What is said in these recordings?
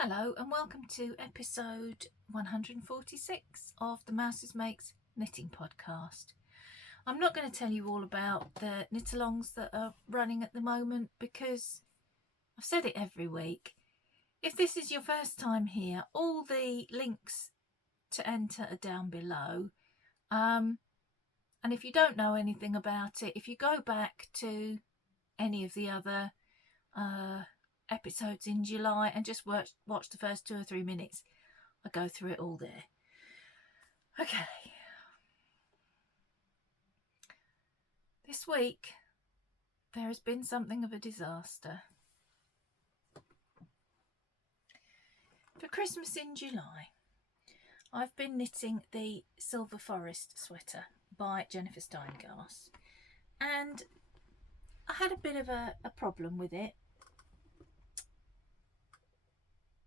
Hello and welcome to episode 146 of the Mouses Makes Knitting podcast. I'm not going to tell you all about the knit-alongs that are running at the moment because I've said it every week. If this is your first time here, all the links to enter are down below. And if you don't know anything about it, if you go back to any of the other episodes in July and just watch the first 2 or 3 minutes, I go through it all there. Okay. This week there has been something of a disaster. For Christmas in July, I've been knitting the Fern Forest sweater by Jennifer Steinglass, and I had a bit of a problem with it.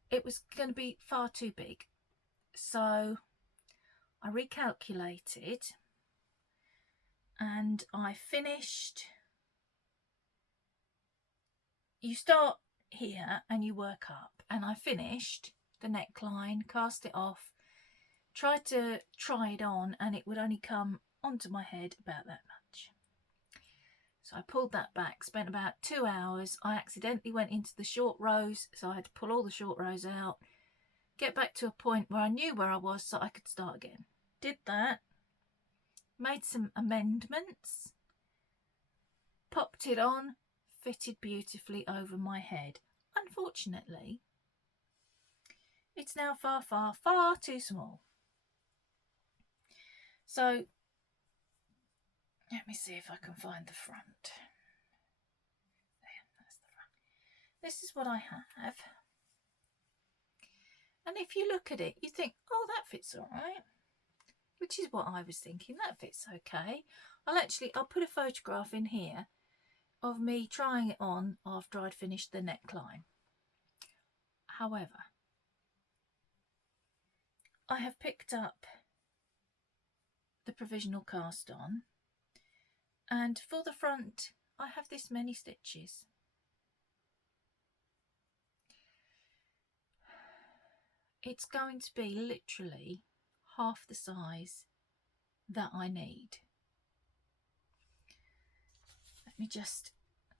It was going to be far too big, so I recalculated and I finished. You start here and you work up, and I finished the neckline, cast it off, tried to try it on, and it would only come onto my head about that much. So I pulled that back, spent about 2 hours. I accidentally went into the short rows, so I had to pull all the short rows out, get back to a point where I knew where I was so I could start again. Did that, made some amendments, popped it on, fitted beautifully over my head. Unfortunately, it's now far, far, far too small. So let me see if I can find the front. There, that's the front. This is what I have. And if you look at it, you think, oh, that fits all right. Which is what I was thinking. That fits okay. I'll put a photograph in here of me trying it on after I'd finished the neckline. However, I have picked up the provisional cast on, and for the front I have this many stitches. It's going to be literally half the size that I need. Let me just,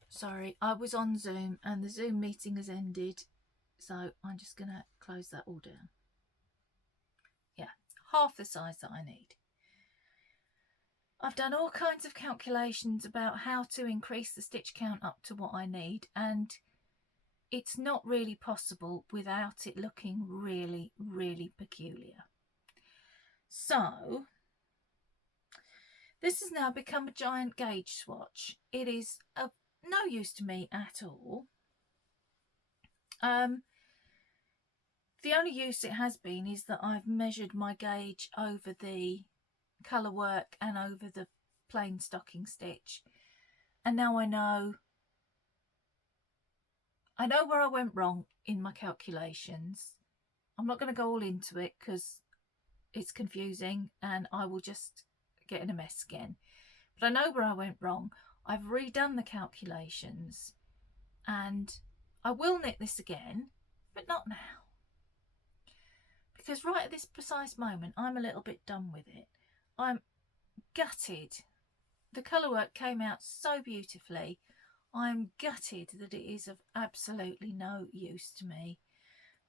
sorry, I was on Zoom and the Zoom meeting has ended, so I'm just going to close that all down. Yeah, half the size that I need. I've done all kinds of calculations about how to increase the stitch count up to what I need, and it's not really possible without it looking really, really peculiar. So this has now become a giant gauge swatch. It is of no use to me at all. The only use it has been is that I've measured my gauge over the colour work and over the plain stocking stitch, and now I know where I went wrong in my calculations. I'm not going to go all into it because it's confusing and I will just get in a mess again, but I know where I went wrong. I've redone the calculations and I will knit this again, but not now, because right at this precise moment I'm a little bit done with it. I'm gutted. The colour work came out so beautifully. I'm gutted that it is of absolutely no use to me.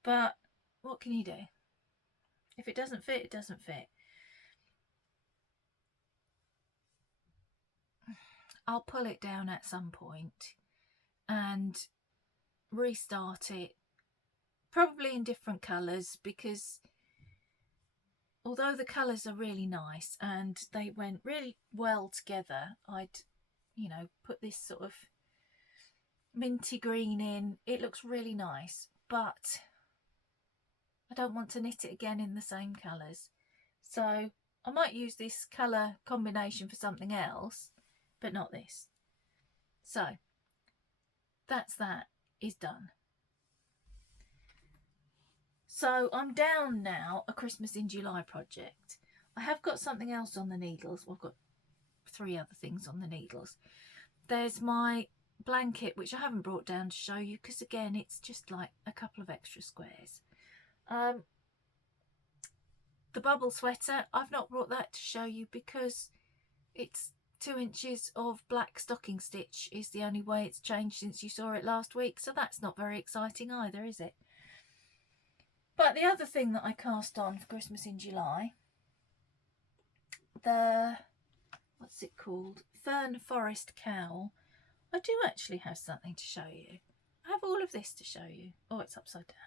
But what can you do? If it doesn't fit, it doesn't fit. I'll pull it down at some point and restart it, probably in different colours, because although the colours are really nice and they went really well together, I'd, put this sort of minty green in. It looks really nice, but I don't want to knit it again in the same colours. So I might use this colour combination for something else, but not this. So that is done. So I'm down now a Christmas in July project. I have got something else on the needles. Well, I've got 3 other things on the needles. There's my blanket, which I haven't brought down to show you because again it's just like a couple of extra squares. The bubble sweater, I've not brought that to show you because it's 2 inches of black stocking stitch is the only way it's changed since you saw it last week, so that's not very exciting either, is it? But the other thing that I cast on for Christmas in July, the, what's it called, Fern Forest cowl. I do actually have something to show you. I have all of this to show you. Oh, it's upside down.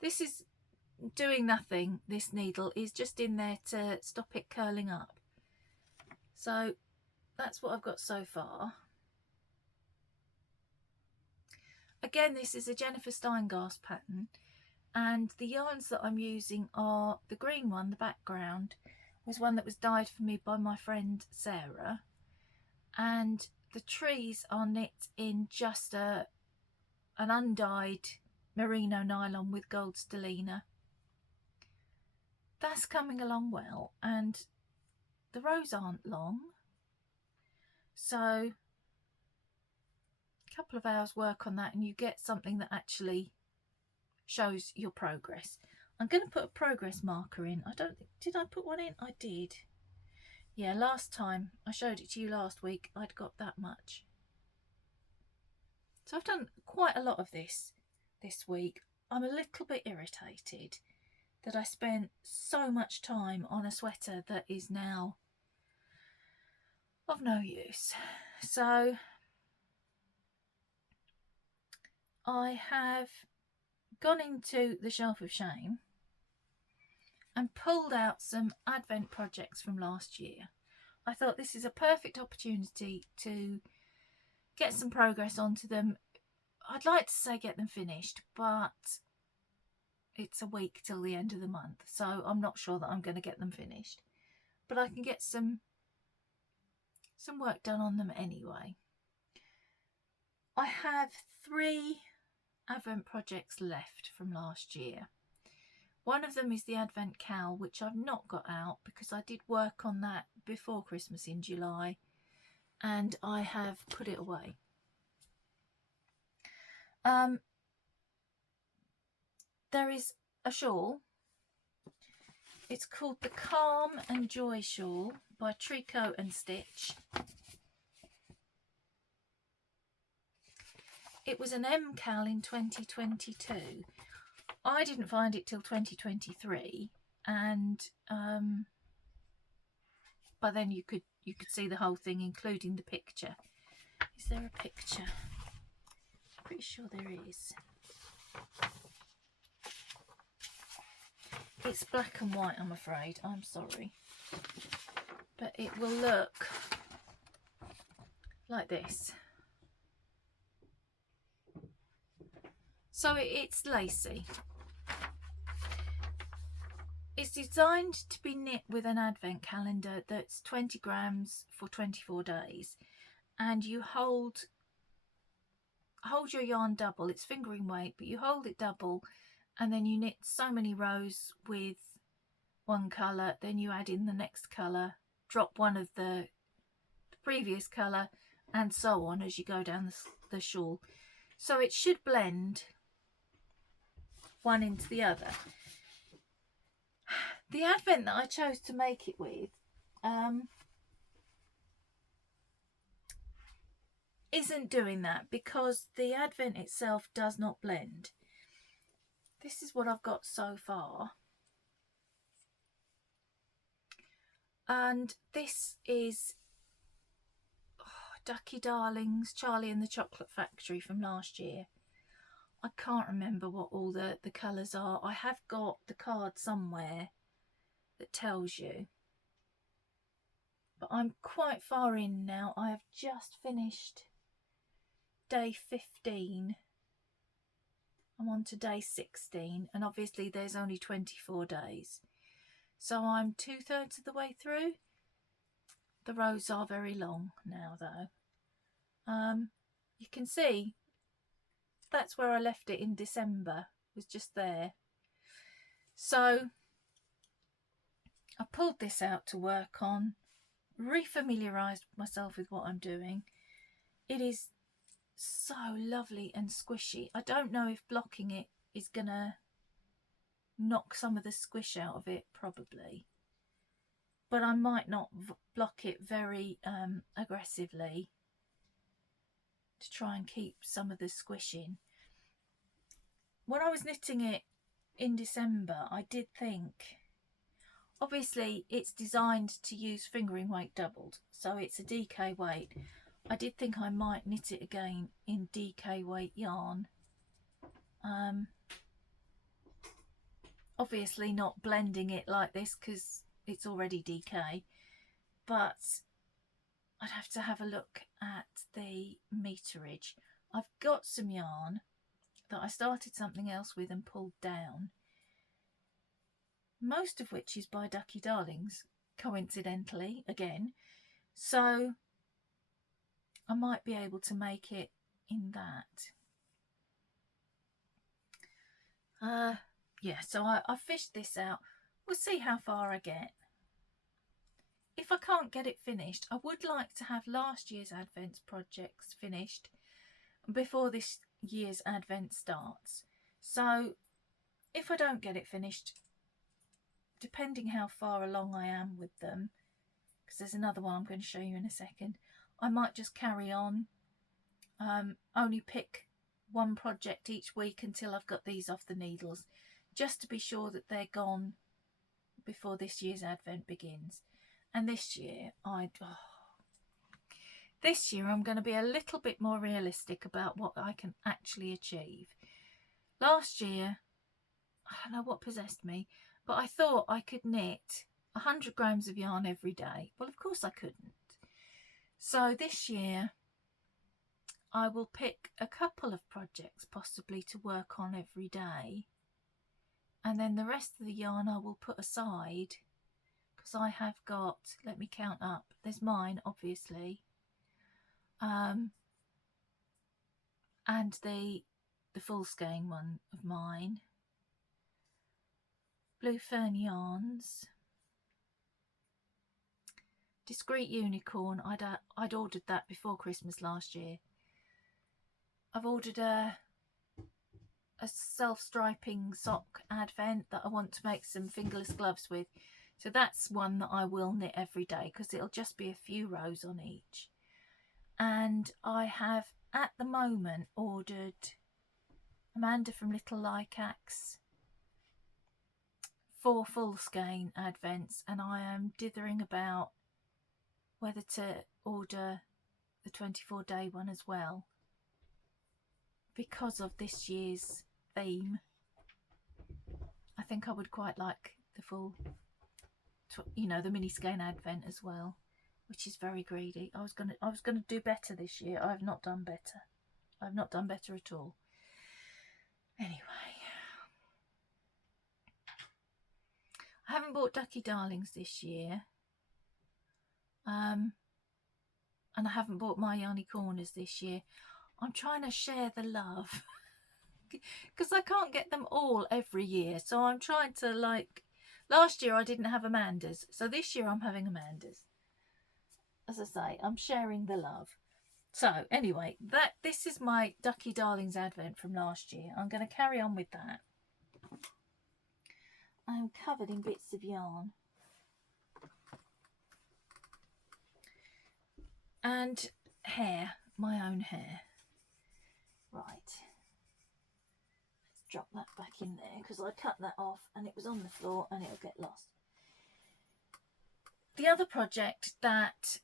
This is doing nothing. This needle is just in there to stop it curling up. So that's what I've got so far. Again, this is a Jennifer Steingast pattern, and the yarns that I'm using are the green one, the background, was one that was dyed for me by my friend Sarah, and the trees are knit in just an undyed merino nylon with gold stellina. That's coming along well, and the rows aren't long, so a couple of hours work on that and you get something that actually shows your progress. I'm going to put a progress marker in. Did I put one in? I did. Yeah, last time I showed it to you last week, I'd got that much. So I've done quite a lot of this week. I'm a little bit irritated that I spent so much time on a sweater that is now of no use. So I have gone into the shelf of shame and pulled out some advent projects from last year. I thought this is a perfect opportunity to get some progress onto them. I'd like to say get them finished, but it's a week till the end of the month, so I'm not sure that I'm going to get them finished, but I can get some work done on them anyway. I have 3 advent projects left from last year. One of them is the advent cowl, which I've not got out because I did work on that before Christmas in July and I have put it away. There is a shawl. It's called the Calm and Joy Shawl by Tricot and Stitch. It was an MKAL in 2022. I didn't find it till 2023, and by then you could see the whole thing, including the picture. Is there a picture? Pretty sure there is. It's black and white, I'm afraid. I'm sorry. But it will look like this. So it's lacy. It's designed to be knit with an advent calendar that's 20 grams for 24 days. And you hold your yarn double. It's fingering weight, but you hold it double. And then you knit so many rows with one colour, then you add in the next colour, drop one of the previous colour, and so on as you go down the shawl. So it should blend one into the other. The advent that I chose to make it with isn't doing that because the advent itself does not blend. This is what I've got so far. And this is Ducky Darling's Charlie and the Chocolate Factory from last year. I can't remember what all the colours are. I have got the card somewhere that tells you. But I'm quite far in now. I have just finished day 15. I'm on to day 16, and obviously there's only 24 days. So I'm 2/3 of the way through. The rows are very long now though. You can see that's where I left it in December, was just there. So I pulled this out to work on refamiliarised myself with what I'm doing. It is so lovely and squishy. I don't know if blocking it is gonna knock some of the squish out of it, probably, but I might not block it very aggressively to try and keep some of the squish in. When I was knitting it in December, I did think, obviously it's designed to use fingering weight doubled, so it's a DK weight. I did think I might knit it again in DK weight yarn. Obviously not blending it like this because it's already DK, but I'd have to have a look at the meterage. I've got some yarn that I started something else with and pulled down, most of which is by Ducky Darlings, coincidentally, again. So I might be able to make it in that. Yeah, so I fished this out. We'll see how far I get. If I can't get it finished, I would like to have last year's Advent projects finished before this year's Advent starts. So if I don't get it finished, depending how far along I am with them, because there's another one I'm going to show you in a second, I might just carry on, only pick one project each week until I've got these off the needles, just to be sure that they're gone before this year's Advent begins. And this year, I'm going to be a little bit more realistic about what I can actually achieve. Last year, I don't know what possessed me, but I thought I could knit 100 grams of yarn every day. Well, of course I couldn't. So this year, I will pick a couple of projects possibly to work on every day. And then the rest of the yarn I will put aside, because I have got, let me count up, there's mine obviously, and the full skein one of mine, Blue Fern Yarns, Discreet Unicorn. I'd ordered that before Christmas last year. I've ordered a self-striping sock Advent that I want to make some fingerless gloves with. So that's one that I will knit every day because it'll just be a few rows on each. And I have at the moment ordered Amanda from Little Lycax 4 full skein Advents, and I am dithering about whether to order the 24-day one as well because of this year's theme. I think I would quite like the full, you know, the mini skein Advent as well, which is very greedy. I was gonna do better this year. I have not done better. I've not done better at all. Anyway, I haven't bought Ducky Darlings this year, and I haven't bought My Yarny Corners this year. I'm trying to share the love because I can't get them all every year. So I'm trying to, like, last year I didn't have Amanda's, so this year I'm having Amanda's. As I say, I'm sharing the love. So anyway, this is my Ducky Darlings Advent from last year. I'm going to carry on with that. I'm covered in bits of yarn. And hair, my own hair. Right. Let's drop that back in there because I cut that off and it was on the floor and it'll get lost. The other project that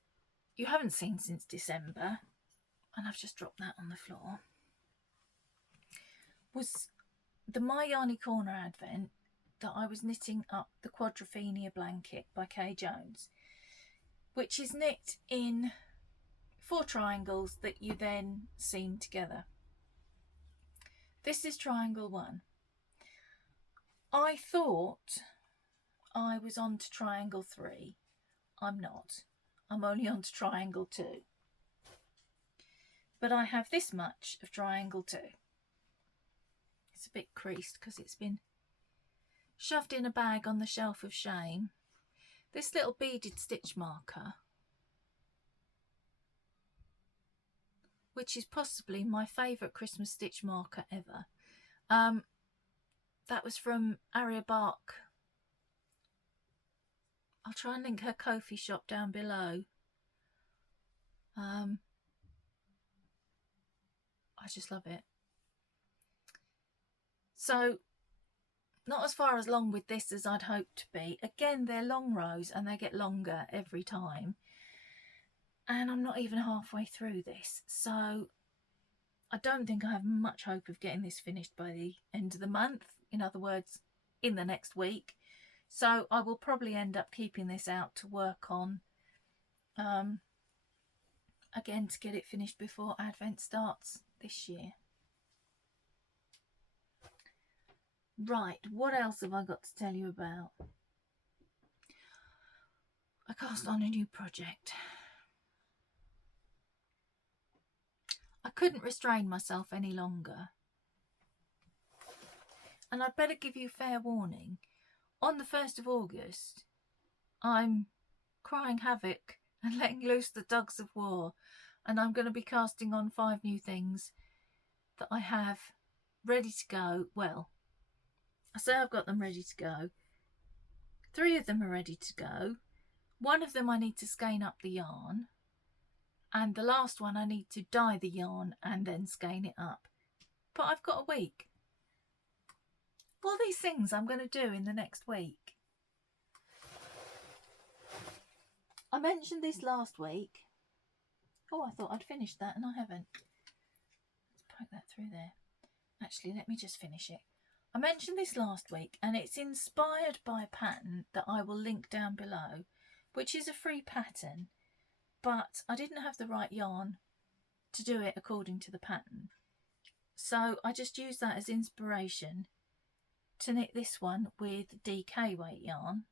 you haven't seen since December, and I've just dropped that on the floor, was the My Yarny Corner Advent that I was knitting up the Quadrophenia blanket by Kay Jones, which is knit in 4 triangles that you then seam together. This is triangle 1. I thought I was on to triangle 3. I'm not. I'm only on to triangle 2. But I have this much of triangle 2. It's a bit creased because it's been shoved in a bag on the shelf of shame. This little beaded stitch marker which is possibly my favourite Christmas stitch marker ever. That was from Aria Bark. I'll try and link her Ko-fi shop down below. I just love it. So, not as far as long with this as I'd hoped to be. Again, they're long rows and they get longer every time. And I'm not even halfway through this. So, I don't think I have much hope of getting this finished by the end of the month. In other words, in the next week. So, I will probably end up keeping this out to work on. Again, to get it finished before Advent starts this year. Right, what else have I got to tell you about? I cast on a new project. I couldn't restrain myself any longer. And I'd better give you fair warning. On the 1st of August, I'm crying havoc and letting loose the dogs of war. And I'm going to be casting on 5 new things that I have ready to go. Well, I say I've got them ready to go. 3 of them are ready to go. 1 of them I need to skein up the yarn. And the last one I need to dye the yarn and then skein it up. But I've got a week. All these things I'm going to do in the next week. I mentioned this last week. Oh, I thought I'd finished that and I haven't. Let's poke that through there. Actually, let me just finish it. I mentioned this last week and it's inspired by a pattern that I will link down below, which is a free pattern, but I didn't have the right yarn to do it according to the pattern. So I just used that as inspiration to knit this one with DK weight yarn,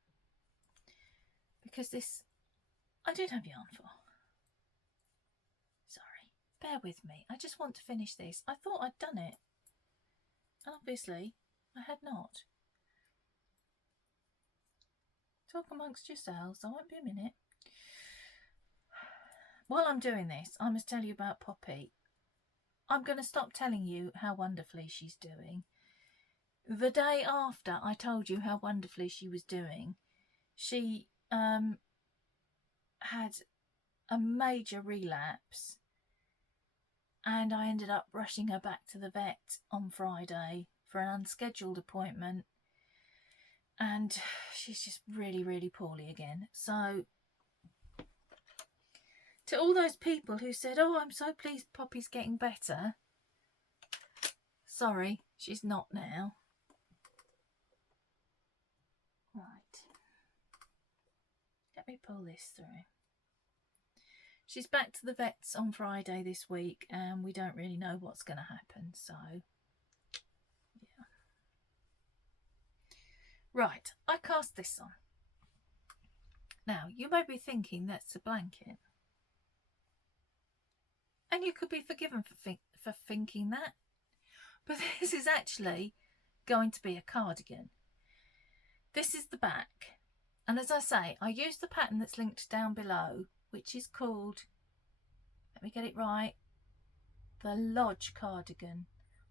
because this I did have yarn for. Sorry, bear with me. I just want to finish this. I thought I'd done it. And obviously, I had not. Talk amongst yourselves. I won't be a minute. While I'm doing this, I must tell you about Poppy. I'm going to stop telling you how wonderfully she's doing. The day after I told you how wonderfully she was doing, she had a major relapse. And I ended up rushing her back to the vet on Friday for an unscheduled appointment. And she's just really, really poorly again. So, to all those people who said, oh, I'm so pleased Poppy's getting better. Sorry, she's not now. Right. Let me pull this through. She's back to the vets on Friday this week and we don't really know what's going to happen, so yeah. Right, I cast this on. Now, you may be thinking that's a blanket. And you could be forgiven for thinking that. But this is actually going to be a cardigan. This is the back. And as I say, I use the pattern that's linked down below, which is called, let me get it right, the Lodge cardigan.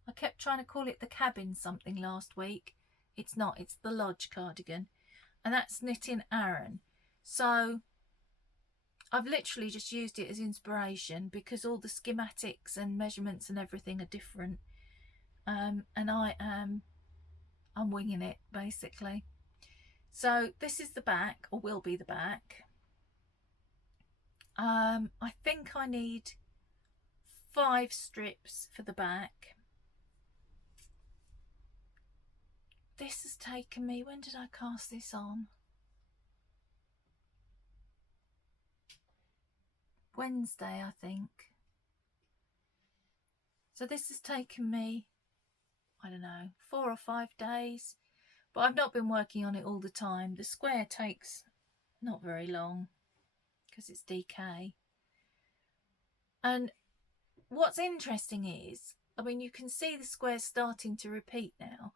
I kept trying to call it the cabin something last week. It's not, it's the Lodge cardigan. And that's knit in Aran. So I've literally just used it as inspiration because all the schematics and measurements and everything are different. And I'm winging it basically. So this is the back, or will be the back. I think I need 5 strips for the back. This has taken me, when did I cast this on? Wednesday, I think. So this has taken me, I don't know, 4 or 5 days. But I've not been working on it all the time. The square takes not very long because it's DK. And what's interesting is, I mean, you can see the squares starting to repeat now,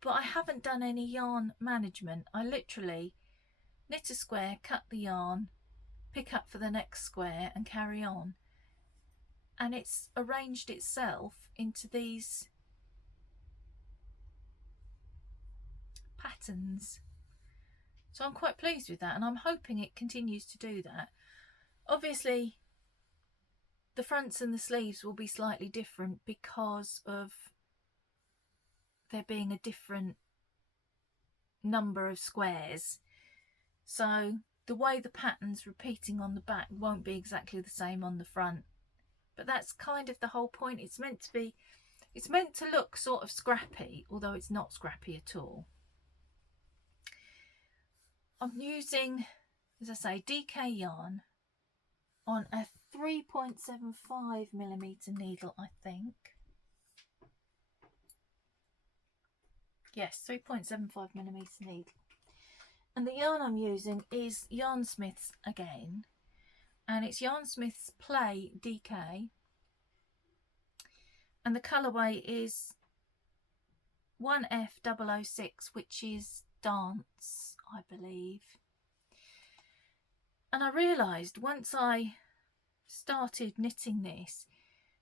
but I haven't done any yarn management. I literally knit a square, cut the yarn, pick up for the next square and carry on. and it's arranged itself into these patterns. So I'm quite pleased with that, and I'm hoping it continues to do that. Obviously the fronts and the sleeves will be slightly different because of there being a different number of squares, so the way the pattern's repeating on the back won't be exactly the same on the front, but that's kind of the whole point. It's meant to look sort of scrappy, although it's not scrappy at all. I'm using, as I say, DK yarn on a 3.75mm needle, I think. Yes, 3.75mm needle. And the yarn I'm using is Yarn Smith's again, and it's Yarn Smith's Play DK, and the colourway is 1F006, which is Dance, I believe. And I realised once I started knitting this,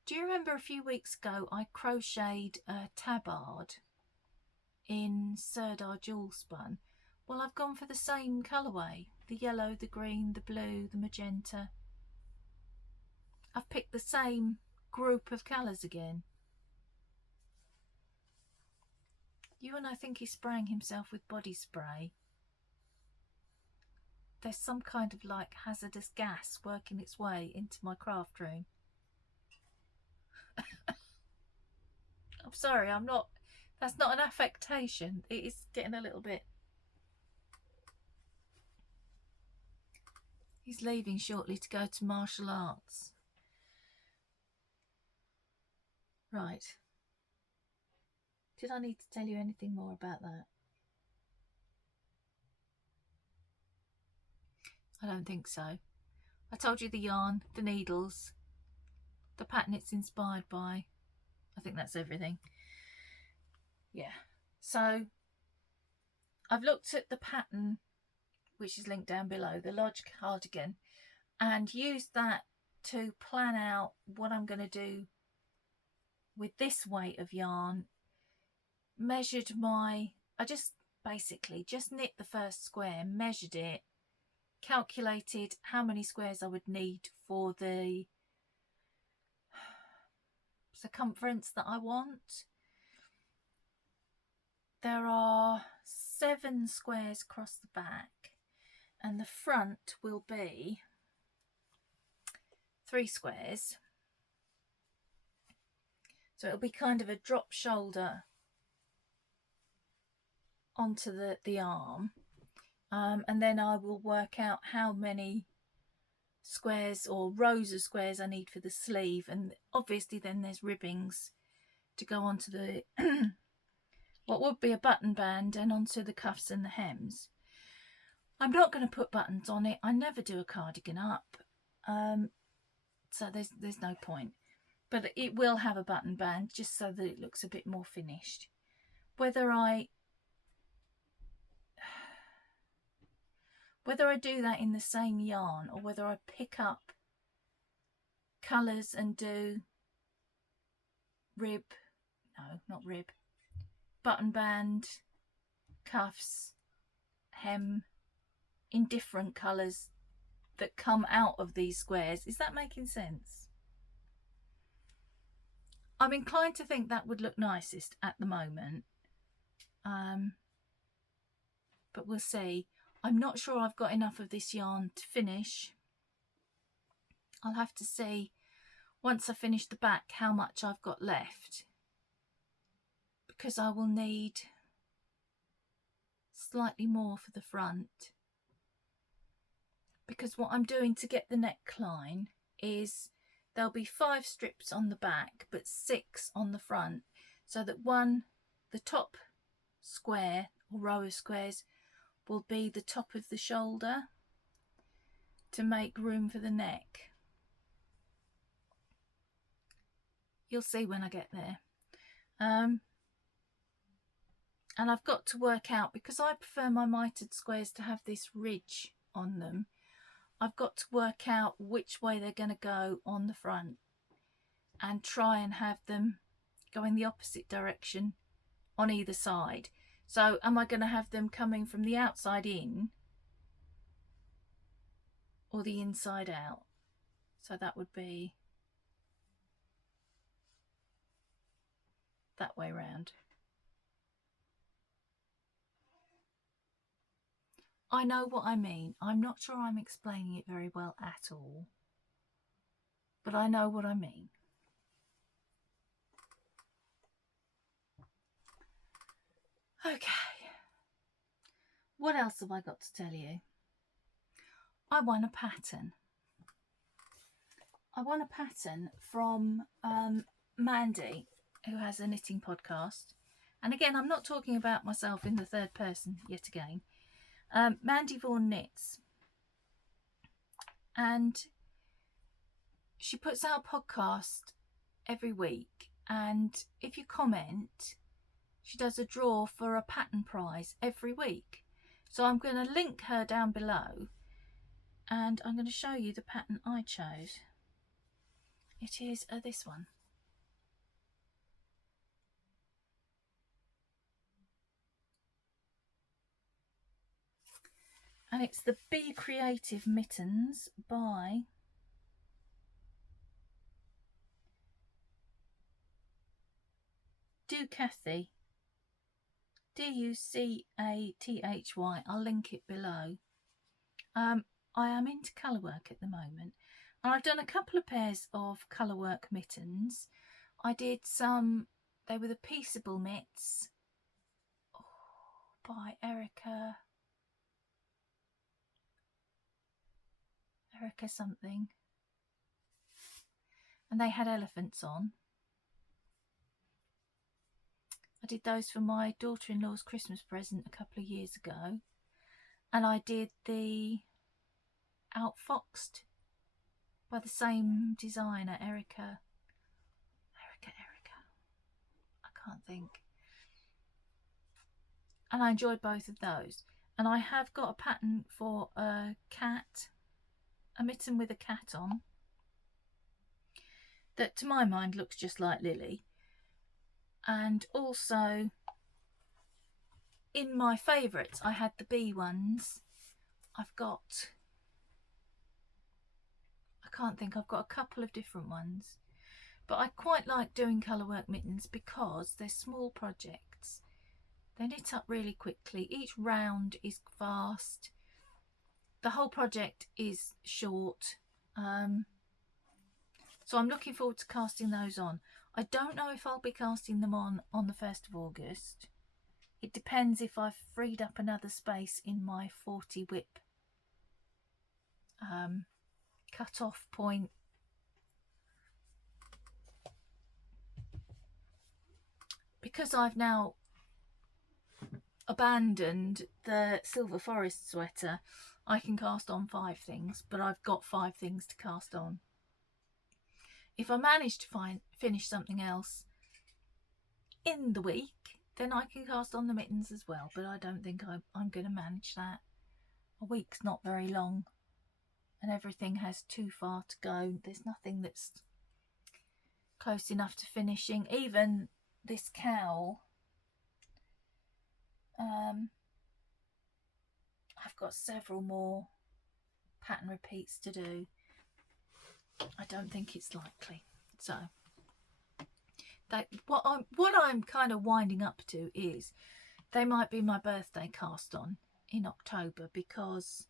do you remember a few weeks ago I crocheted a tabard in Serdar Jewel Spun? Well, I've gone for the same colourway, the yellow, the green, the blue, the magenta. I've picked the same group of colours again. You and I think he's spraying himself with body spray. There's some kind of like hazardous gas working its way into my craft room. I'm sorry, that's not an affectation. It is getting a little bit. He's leaving shortly to go to martial arts. Right. Did I need to tell you anything more about that? I don't think so. I told you the yarn, the needles, the pattern it's inspired by. I think that's everything. Yeah. So I've looked at the pattern, which is linked down below, the Lodge cardigan, and used that to plan out what I'm going to do with this weight of yarn. Measured I just basically just knit the first square, measured it, calculated how many squares I would need for the circumference that I want. There are 7 squares across the back, and the front will be 3 squares. So it'll be kind of a drop shoulder onto the arm, and then I will work out how many squares or rows of squares I need for the sleeve, and obviously then there's ribbings to go onto the what would be a button band and onto the cuffs and the hems. I'm not going to put buttons on it. I never do a cardigan up, so there's no point, but it will have a button band just so that it looks a bit more finished. Whether I do that in the same yarn or whether I pick up colours and do button band, cuffs, hem in different colours that come out of these squares. Is that making sense? I'm inclined to think that would look nicest at the moment, but we'll see. I'm not sure I've got enough of this yarn to finish. I'll have to see once I finish the back how much I've got left, because I will need slightly more for the front, because what I'm doing to get the neckline is there'll be 5 strips on the back but 6 on the front, so that the top square or row of squares will be the top of the shoulder to make room for the neck. You'll see when I get there. And I've got to work out, because I prefer my mitered squares to have this ridge on them, I've got to work out which way they're going to go on the front. and try and have them go in the opposite direction on either side. So am I going to have them coming from the outside in or the inside out? So that would be that way round. I know what I mean. I'm not sure I'm explaining it very well at all, but I know what I mean. Okay, what else have I got to tell you? I won a pattern. I won a pattern from Mandy, who has a knitting podcast. And again, I'm not talking about myself in the third person yet again. Mandy Vaughn knits, and she puts out a podcast every week, and if you comment, she does a draw for a pattern prize every week. So I'm going to link her down below, and I'm going to show you the pattern I chose. It is this one. And it's the Be Creative Mittens by Ducathy. D-U-C-A-T-H-Y. I'll link it below. I am into colourwork at the moment. And I've done a couple of pairs of colourwork mittens. I did some, they were the Peaceable mitts by Erica something, and they had elephants on. I did those for my daughter-in-law's Christmas present a couple of years ago, and I did the Outfoxed by the same designer, Erica. I can't think. And I enjoyed both of those. And I have got a pattern for a cat, a mitten with a cat on, that to my mind looks just like Lily. And also in my favourites, I had the bee ones. I've got a couple of different ones, but I quite like doing colourwork mittens because they're small projects. They knit up really quickly. Each round is fast. The whole project is short. So I'm looking forward to casting those on. I don't know if I'll be casting them on the 1st of August. It depends if I've freed up another space in my 40 whip cut-off point. Because I've now abandoned the Silver Forest sweater, I can cast on 5 things, but I've got 5 things to cast on. If I manage to finish something else in the week, then I can cast on the mittens as well, but I don't think I'm going to manage that. A week's not very long, and everything has too far to go. There's nothing that's close enough to finishing. Even this cowl, I've got several more pattern repeats to do. I don't think it's likely. So what I'm kind of winding up to is they might be my birthday cast on in October, because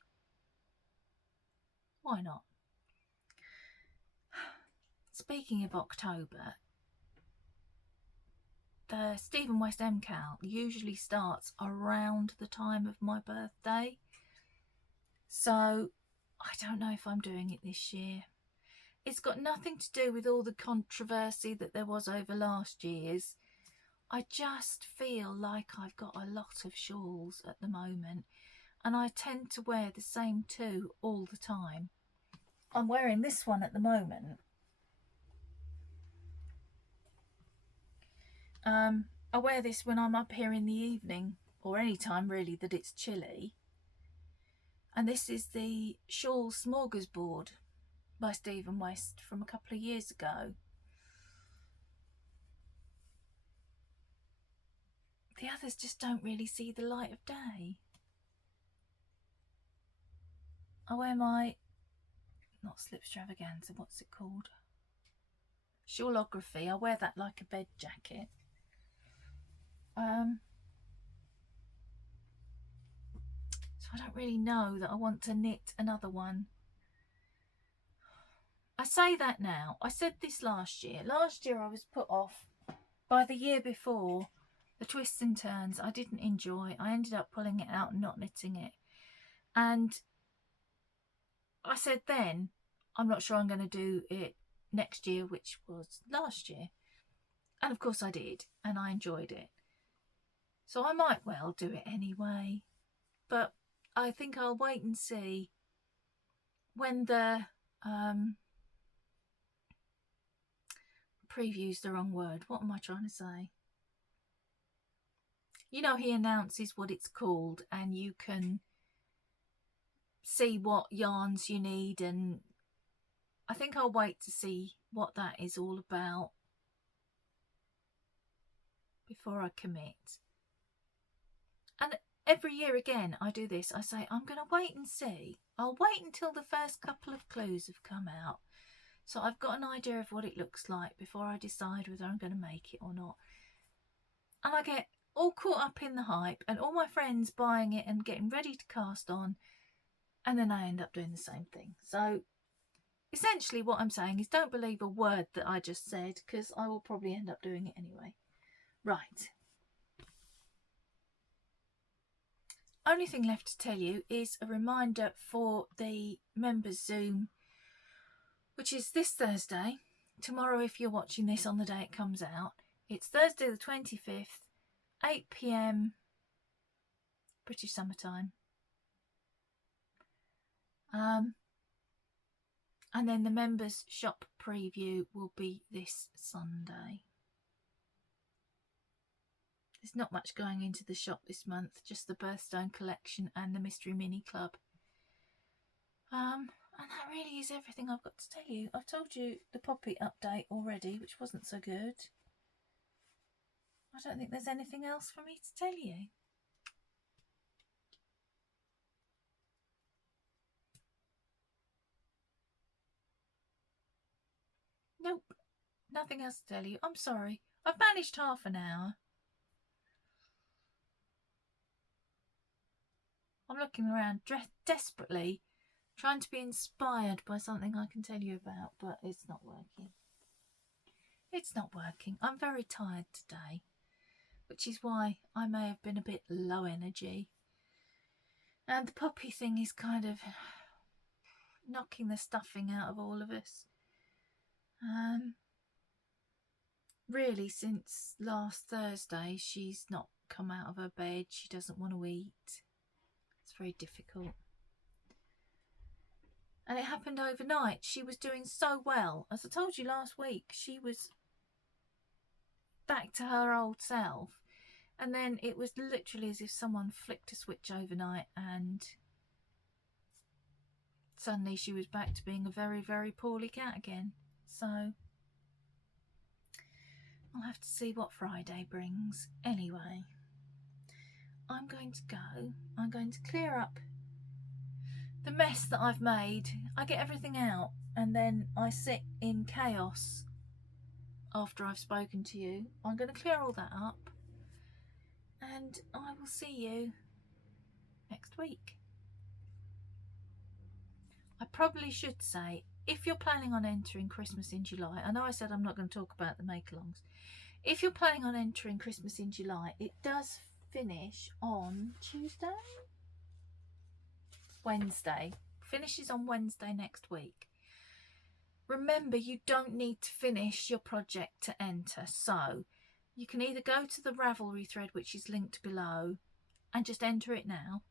why not? Speaking of October, the Stephen West MKAL usually starts around the time of my birthday, so I don't know if I'm doing it this year. It's got nothing to do with all the controversy that there was over last year's. I just feel like I've got a lot of shawls at the moment, and I tend to wear the same 2 all the time. I'm wearing this one at the moment. I wear this when I'm up here in the evening, or any time really that it's chilly. And this is the Shawl Smorgasbord by Stephen West from a couple of years ago. The others just don't really see the light of day. I wear my, not slipstravaganza, what's it called? Shawlography. I wear that like a bed jacket. So I don't really know that I want to knit another one. I say that now. I said this last year. Last year I was put off by the year before. The twists and turns I didn't enjoy. I ended up pulling it out and not knitting it. And I said then, I'm not sure I'm going to do it next year, which was last year. And of course I did, and I enjoyed it. So I might well do it anyway. But I think I'll wait and see when the preview's the wrong word. What am I trying to say? You know, he announces what it's called and you can see what yarns you need, and I think I'll wait to see what that is all about before I commit. And every year again I do this. I say I'm going to wait and see. I'll wait until the first couple of clues have come out, so I've got an idea of what it looks like before I decide whether I'm going to make it or not. And I get all caught up in the hype and all my friends buying it and getting ready to cast on, and then I end up doing the same thing. So essentially what I'm saying is don't believe a word that I just said, because I will probably end up doing it anyway. Right. Only thing left to tell you is a reminder for the members Zoom, which is this Thursday. Tomorrow, if you're watching this on the day it comes out, it's Thursday the 25th, 8 PM British summertime. And then the members shop preview will be this Sunday. There's not much going into the shop this month, just the Birthstone collection and the Mystery Mini Club. And that really is everything I've got to tell you. I've told you the poppy update already, which wasn't so good. I don't think there's anything else for me to tell you. Nope, nothing else to tell you. I'm sorry. I've managed half an hour. I'm looking around desperately, trying to be inspired by something I can tell you about, but it's not working. It's not working. I'm very tired today, which is why I may have been a bit low energy. And the poppy thing is kind of knocking the stuffing out of all of us. Really, since last Thursday, she's not come out of her bed. She doesn't want to eat. It's very difficult. And it happened overnight. She was doing so well. As I told you last week, she was back to her old self. And then it was literally as if someone flicked a switch overnight and suddenly she was back to being a very, very poorly cat again. So I'll have to see what Friday brings. Anyway, I'm going to go. I'm going to clear up the mess that I've made. I get everything out and then I sit in chaos after I've spoken to you. I'm going to clear all that up and I will see you next week. I probably should say, if you're planning on entering Christmas in July, I know I said I'm not going to talk about the make-alongs. If you're planning on entering Christmas in July, it does finish on Tuesday? Wednesday. Finishes on Wednesday next week. Remember, you don't need to finish your project to enter. So you can either go to the Ravelry thread, which is linked below, and just enter it now.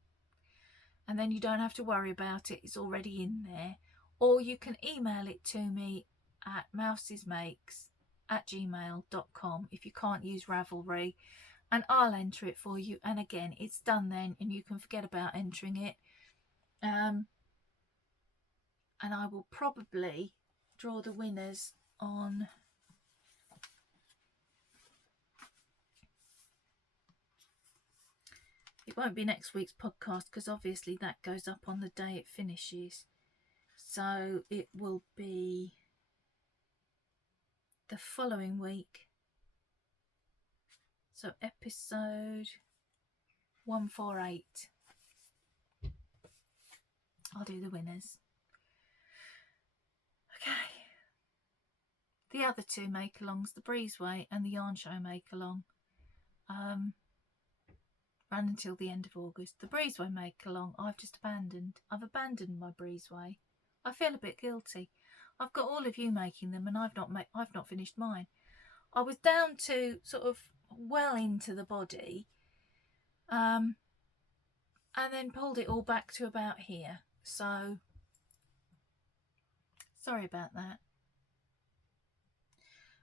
And then you don't have to worry about it. It's already in there. Or you can email it to me at mousesmakes@gmail.com if you can't use Ravelry, and I'll enter it for you. And again, it's done then and you can forget about entering it. And I will probably draw the winners on won't be next week's podcast because obviously that goes up on the day it finishes. So it will be the following week. So episode 148. I'll do the winners. Okay. The other two make-alongs, the Breezeway and the Yarn Show make-along, run until the end of August. The Breezeway make-along I've just abandoned. I've abandoned my Breezeway. I feel a bit guilty. I've got all of you making them and I've not finished mine. I was down to sort of well into the body, and then pulled it all back to about here. So sorry about that.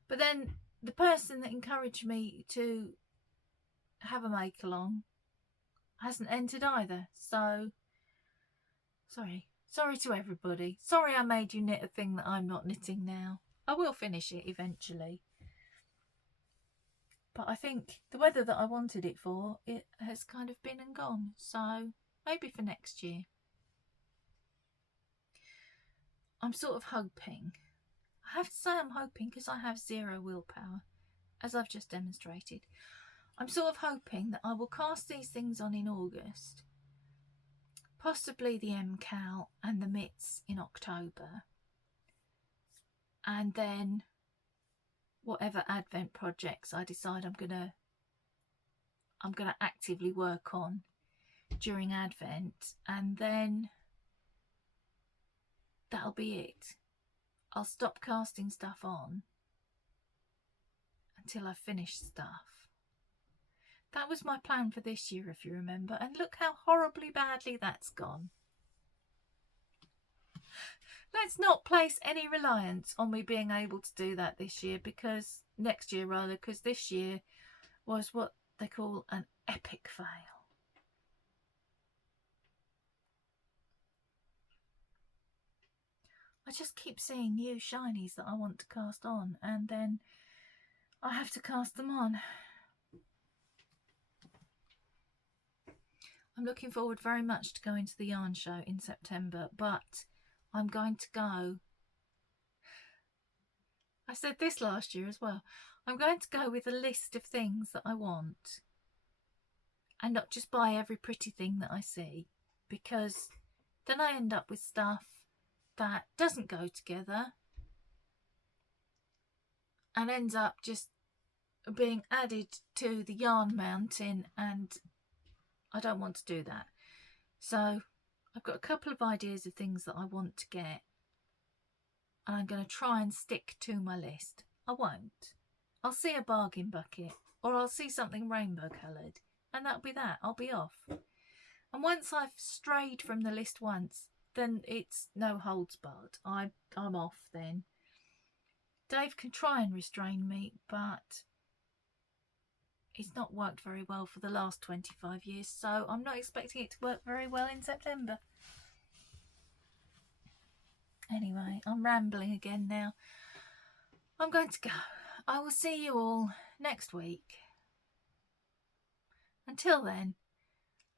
But then the person that encouraged me to have a make along hasn't entered either. So sorry to everybody. Sorry I made you knit a thing that I'm not knitting now. I will finish it eventually. But I think the weather that I wanted it for, it has kind of been and gone. So maybe for next year. I'm sort of hoping. I have to say I'm hoping because I have zero willpower, as I've just demonstrated. I'm sort of hoping that I will cast these things on in August. Possibly the MKAL and the mitts in October. And then whatever Advent projects I decide I'm gonna actively work on during Advent, and then that'll be it. I'll stop casting stuff on until I've finished stuff. That was my plan for this year, if you remember, and look how horribly badly that's gone. Let's not place any reliance on me being able to do that this year, because next year rather, because this year was what they call an epic fail. I just keep seeing new shinies that I want to cast on, and then I have to cast them on. I'm looking forward very much to going to the yarn show in September, but I'm going to go. I said this last year as well. I'm going to go with a list of things that I want and not just buy every pretty thing that I see, because then I end up with stuff that doesn't go together and ends up just being added to the yarn mountain, and I don't want to do that. So I've got a couple of ideas of things that I want to get, and I'm going to try and stick to my list. I won't. I'll see a bargain bucket, or I'll see something rainbow coloured, and that'll be that. I'll be off. And once I've strayed from the list once, then it's no holds barred. I'm off then. Dave can try and restrain me, but it's not worked very well for the last 25 years, so I'm not expecting it to work very well in September. Anyway, I'm rambling again now. I'm going to go. I will see you all next week. Until then,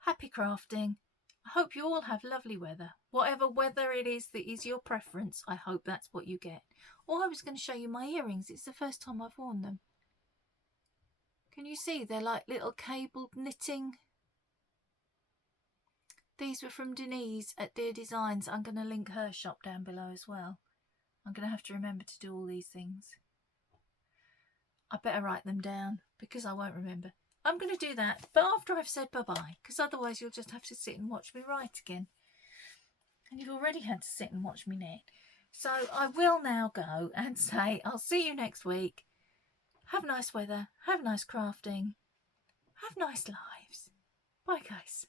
happy crafting. I hope you all have lovely weather. Whatever weather it is that is your preference, I hope that's what you get. Or I was going to show you my earrings. It's the first time I've worn them. Can you see? They're like little cabled knitting. These were from Denise at Dear Designs. I'm going to link her shop down below as well. I'm going to have to remember to do all these things. I better write them down because I won't remember. I'm going to do that, but after I've said bye-bye, because otherwise you'll just have to sit and watch me write again. And you've already had to sit and watch me knit. So I will now go and say I'll see you next week. Have nice weather, have nice crafting, have nice lives. Bye guys.